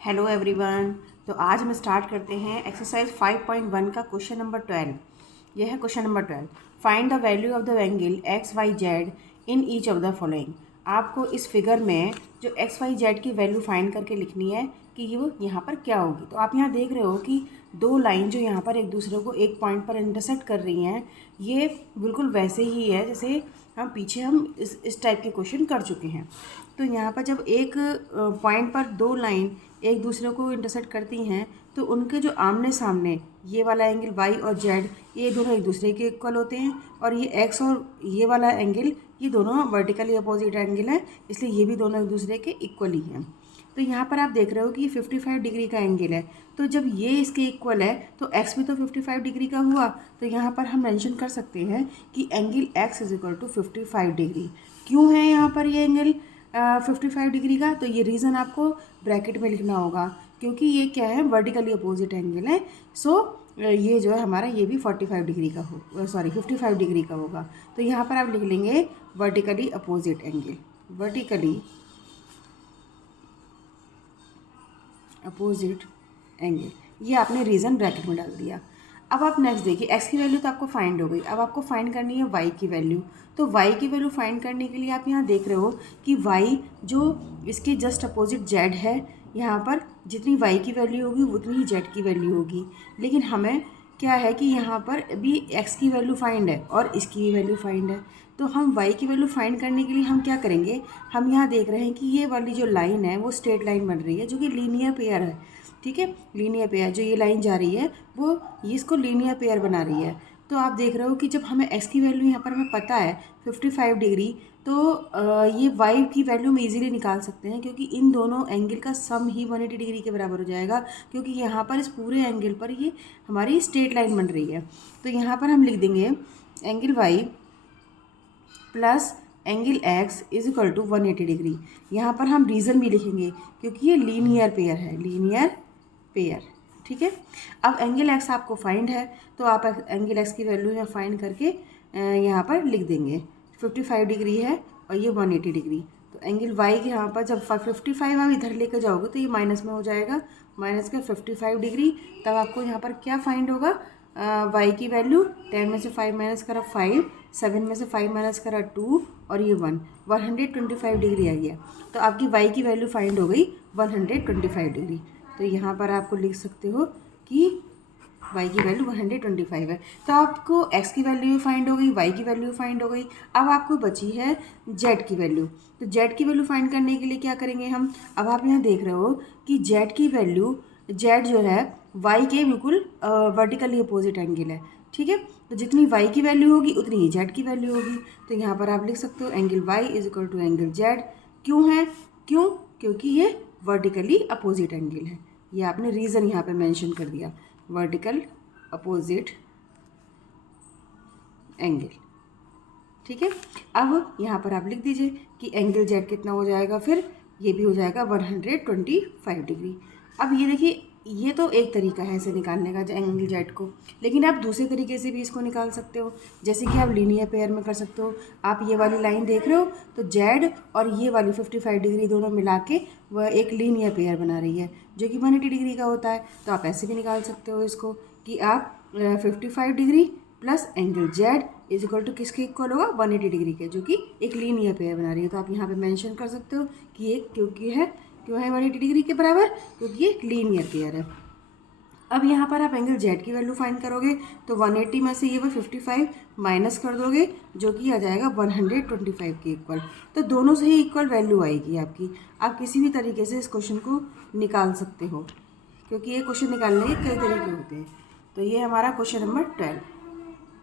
Hello everyone. तो आज हम स्टार्ट करते हैं एक्सरसाइज 5.1 का क्वेश्चन नंबर 12। यह है question number 12। Find the value of the angle X Y Z in each of the following. आपको इस फिगर में जो एक्स वाई जेड की वैल्यू फाइंड करके लिखनी है कि वो यहाँ पर क्या होगी। तो आप यहाँ देख रहे हो कि दो लाइन जो यहाँ पर एक दूसरे को एक पॉइंट पर इंटरसेक्ट कर रही हैं, ये बिल्कुल वैसे ही है जैसे हम इस टाइप के क्वेश्चन कर चुके हैं। तो यहाँ पर जब एक पॉइंट पर दो लाइन एक दूसरे को इंटरसेक्ट करती हैं तो उनके जो आमने सामने ये वाला एंगल वाई और जेड ये दोनों एक दूसरे के इक्वल होते हैं, और ये एक्स और ये वाला एंगल ये दोनों वर्टिकली अपोजिट एंगल हैं, इसलिए ये भी दोनों एक दूसरे के इक्वल ही हैं। तो यहाँ पर आप देख रहे हो कि ये 55 डिग्री का एंगल है, तो जब ये इसके इक्वल है तो एक्स भी तो 55 डिग्री का हुआ। तो यहाँ पर हम मेंशन कर सकते हैं कि angle X is equal to 55 degree. क्यों है यहाँ पर ये एंगल 55 डिग्री का? तो ये रीज़न आपको ब्रैकेट में लिखना होगा, क्योंकि ये क्या है, वर्टिकली अपोजिट एंगल है। सो ये जो है हमारा ये भी 45 डिग्री का 55 डिग्री का होगा। तो यहाँ पर आप लिख लेंगे vertically opposite angle, vertically opposite angle. ये आपने रीज़न ब्रैकेट में डाल दिया। अब आप नेक्स्ट देखिए, एक्स की वैल्यू तो आपको फाइंड हो गई, अब आपको फाइंड करनी है वाई की वैल्यू। तो वाई की वैल्यू फाइंड करने के लिए आप यहाँ देख रहे हो कि वाई जो इसके जस्ट अपोजिट जेड है, यहाँ पर जितनी वाई की वैल्यू होगी उतनी ही जेड की वैल्यू होगी। लेकिन हमें क्या है कि यहाँ पर अभी एक्स की वैल्यू फाइंड है और इसकी भी वैल्यू फाइंड है। तो हम y की वैल्यू फाइंड करने के लिए हम क्या करेंगे, हम यहाँ देख रहे हैं कि ये वाली जो लाइन है वो स्ट्रेट लाइन बन रही है जो कि लीनियर पेयर है। ठीक है, लीनियर पेयर जो ये लाइन जा रही है वो ये इसको लीनियर पेयर बना रही है। तो आप देख रहे हो कि जब हमें x की वैल्यू यहाँ पर हमें पता है 55 डिग्री, तो ये y की वैल्यू हम इजीली निकाल सकते हैं, क्योंकि इन दोनों एंगल का सम ही 180 डिग्री के बराबर हो जाएगा, क्योंकि यहाँ पर इस पूरे एंगल पर ये हमारी स्ट्रेट लाइन बन रही है। तो यहाँ पर हम लिख देंगे angle y plus angle x is equal to 180 degree. यहाँ पर हम रीज़न भी लिखेंगे क्योंकि ये लीनियर पेयर है, लीनियर पेयर। ठीक है, अब एंगल x आपको फाइंड है, तो आप एंगल x की वैल्यू यहाँ फाइंड करके यहाँ पर लिख देंगे 55 डिग्री है और ये 180 डिग्री। तो एंगल y के यहाँ पर जब 55 आप इधर लेकर जाओगे तो ये माइनस में हो जाएगा, माइनस का 55 डिग्री। तब आपको यहाँ पर क्या फाइंड होगा, y की वैल्यू 10 में से 5 माइनस करा 5, 7 में से 5 माइनस करा 2 और ये 125 डिग्री आई है। तो आपकी y की वैल्यू फाइंड हो गई 125 डिग्री। तो यहाँ पर आपको लिख सकते हो कि y की वैल्यू 125 है। तो आपको x की वैल्यू फाइंड हो गई, y की वैल्यू फाइंड हो गई। अब आपको बची है z की वैल्यू। तो z की वैल्यू फाइंड करने के लिए क्या करेंगे हम, अब आप यहाँ देख रहे हो कि z की वैल्यू, z जो है y के बिल्कुल वर्टिकली अपोजिट एंगल है। ठीक है, तो जितनी y की वैल्यू होगी उतनी ही z की वैल्यू होगी। तो यहाँ पर आप लिख सकते हो angle y is equal to angle z। क्यों है, क्योंकि ये वर्टिकली अपोजिट एंगल है। ये आपने रीज़न यहाँ पे मेंशन कर दिया, वर्टिकल अपोजिट एंगल। ठीक है, अब यहाँ पर आप लिख दीजिए कि एंगल जेड कितना हो जाएगा, फिर ये भी हो जाएगा 125 डिग्री। अब ये देखिए, ये तो एक तरीका है इसे निकालने का एंगल जेड को, लेकिन आप दूसरे तरीके से भी इसको निकाल सकते हो, जैसे कि आप लीनियर पेयर में कर सकते हो। आप ये वाली लाइन देख रहे हो तो जेड और ये वाली 55 डिग्री दोनों मिला के वह एक लीनियर पेयर बना रही है जो कि 180 डिग्री का होता है। तो आप ऐसे भी निकाल सकते हो इसको कि आप 55 degree plus angle Z is equal to किसके इक्वल होगा, 180 डिग्री के, जो कि एक लीनियर पेयर बना रही है। तो आप यहाँ पे मेंशन कर सकते हो कि ये क्यों है 180 डिग्री के बराबर, क्योंकि ये लीनियर पेयर है। अब यहाँ पर आप एंगल जेड की वैल्यू फाइंड करोगे तो 180 में से ये 55 माइनस कर दोगे, जो कि आ जाएगा 125 के इक्वल। तो दोनों से ही इक्वल वैल्यू आएगी आपकी। आप किसी भी तरीके से इस क्वेश्चन को निकाल सकते हो, क्योंकि ये क्वेश्चन निकालने के कई तरीके होते हैं। तो ये हमारा क्वेश्चन नंबर 12।